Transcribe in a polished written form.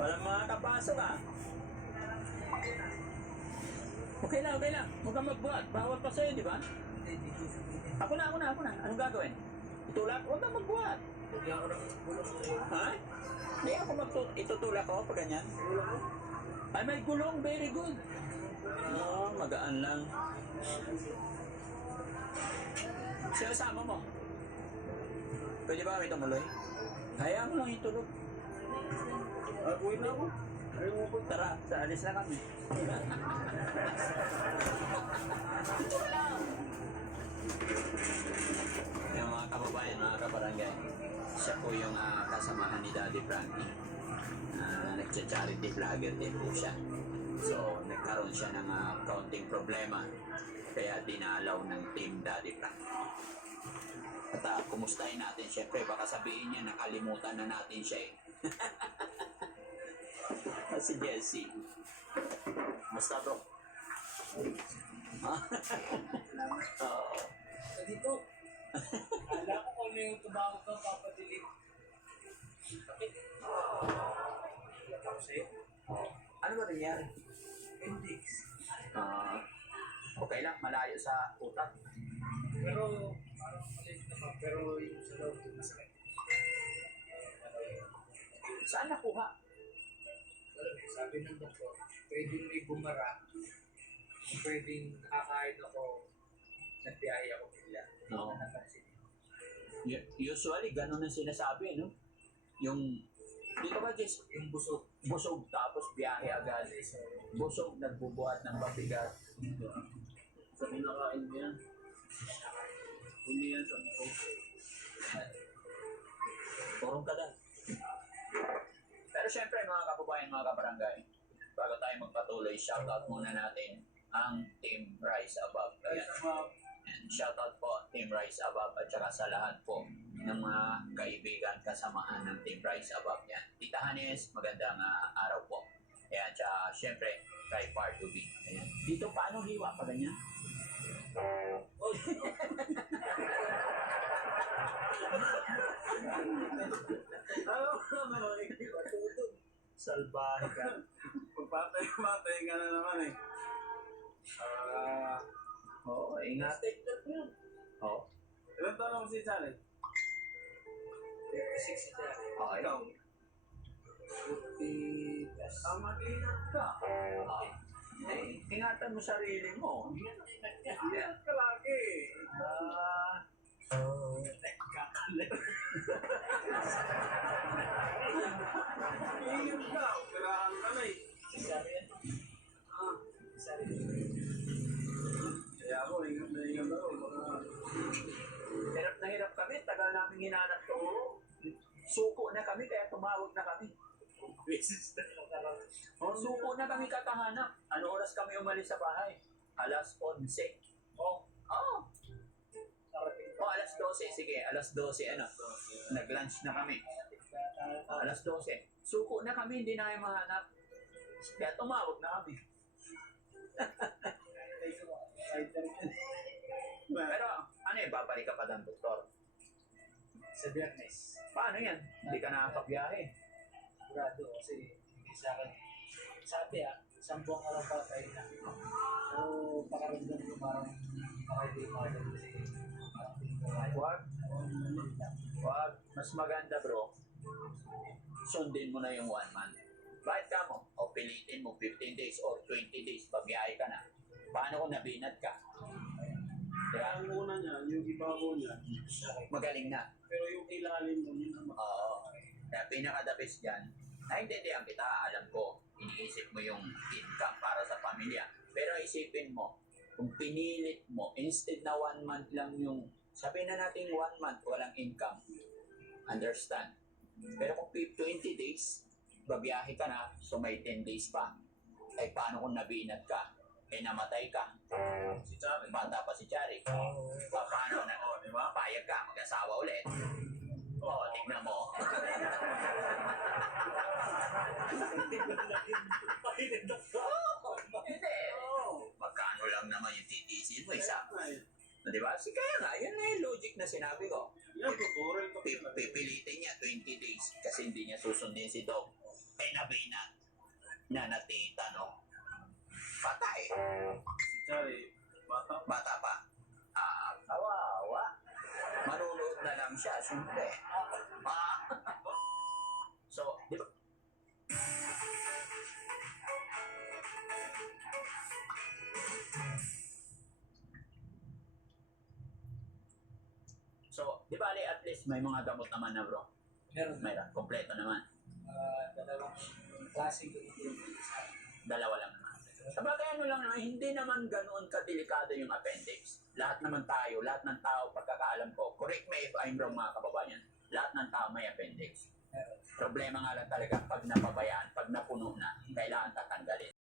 Walang makakapasok ah. Okay lang, okay lang. Huwag kang magbuhat. Bawal pa sa'yo, di ba? Ako na. Anong gagawin? Itulak? Huwag kang magbuhat. Ha? Hindi ako itutulak ko pag ganyan. Ay, may gulong. Very good. Oh, magaan lang. Sino sama mo? Pwede ba kami tumuloy? Hayaan mo lang itulog. Uwi na ako. Ayaw mo po. Tara, alis na kami. Yung mga kababayan, mga kabarangay, siya po yung kasamahan ni Daddy Frankie. Nagcha-charity vlogger din po siya. So, nagkaroon siya ng kaunting problema. Kaya dinalaw ng team Daddy Frankie. At kumustahin natin, syempre, baka sabihin niya nakalimutan na natin siya eh. Si Jessie. Basta bro. Oo. Dito. Alam ko kung ano yung tumawag ka, papadilig. Bakit? Kasi, Ano ba nangyari? index. Okay lang, malayo sa utak. Pero, parang maliit naman. Pero yung sa loob, masakit. Saan nakuha? Alam mo, sabi ng doktor, pwedeng may bumara, pwedeng nakakain ako, nagbiyahe ako bigla. Oo. Napansin. Usually, ganun ang sinasabi, no? Yung, dito ba, Jess? Yung busog. Busog tapos biyahe agad. Busog, nagbubuhat ng mabigat. Sa kinakain mo yan. Hindi yan sa busog. Turong ka lang. Pero syempre, mga kababayan, mga kabarangay, bago tayo magpatuloy, shoutout muna natin ang Team Rise Above. Ayan. And shoutout po, Team Rise Above, at saka sa lahat po ng mga kaibigan, kasamahan ng Team Rise Above yan. Tita Hanes, magandang araw po. Ayan, tsaka syempre, kay Part 2B. Ayan. Dito, paano hiwa pa ganyan? Alam mo naman, matutog. Salbahe ka. Pagpatay ka na naman eh. Oo, ingat. Tek-tek yun. Oo. Ilan taon ako si Charlie? 56 siya. Okay. Ikaw? 50 plus. Mag-ingat ka. Ingatan mo sarili mo. Ingat ka lagi. Kakalit. Ingat ka. Kailangan ka na eh. Cesarean. Cesarean. Kaya ako, ingat na ingat ako. Hirap na hirap kami, tagal namin hinanap to. Suko na kami, kaya tumawag na kami. Beses na lang. Suko na kami kakahanap. Ano oras kami umalis sa bahay? Alas 11. Oh, Oh, alas 12. Sige, alas 12. Ano? Nag-lunch na kami. Alas 12. Suko na kami, hindi na kayo mahanap. Kaya tumawag na kami. Pero ano eh, babalik ka pa ng doktor? sa Biyernes. Paano yan? Hindi ka nakakabiyahe. Sigurado kasi hindi sa akin. Sabi isang buwan ka lang pala tayo na. So, pakaramdam ko parang makaibigan kasi parang Wag. Wag. Mas maganda bro. Sundin mo na yung 1 month. Bakit ka mo? O pilitin mo 15 days or 20 days, babiyahe ka na. Paano kung nabinat ka? Diba? Ang una niya, yung ibabaw niya, Magaling na. pero yung ilalim mo, yun ang Oo. Kaya pinaka-the best dyan, naintindihan kita, alam ko, iniisip mo yung income para sa pamilya. Pero isipin mo, kung pinilit mo, instead na 1 month lang yung, sabihin na natin 1 month, walang income. Understand? Pero kung 20 days, babiyahe ka na, so may 10 days pa. Ay paano kung nabinat ka? Eh namatay ka. si Charlie. Bata pa si Chari. Paano na? Di ba? Payag ka, mag-asawa ulit. Oo, tignan mo. Hindi. Magkano lang naman yung titisin mo, isa. Di ba? Kaya nga, yun na yung logic na sinabi ko. Yan, tuturin ko. Pipilitin niya 20 days kasi hindi niya susundin si Doc. pinabinat na natita, no? Patay. Sorry, bata. Bata pa. Kawawa. Manunood na lang siya, siyempre. So, di ba? So, di ba at least may mga gamot naman na bro? Meron Mayroon, kompleto naman. dalawang klaseng ganito. Dalawa lang naman. Sabagay ano lang naman, hindi naman ganoon kadelikado yung appendix. Lahat naman tayo, lahat ng tao, pagkakaalam ko, correct me if I'm wrong mga kababayan, lahat ng tao may appendix. Meron. Problema nga lang talaga pag napabayaan, pag napuno na, kailangan tatanggalin.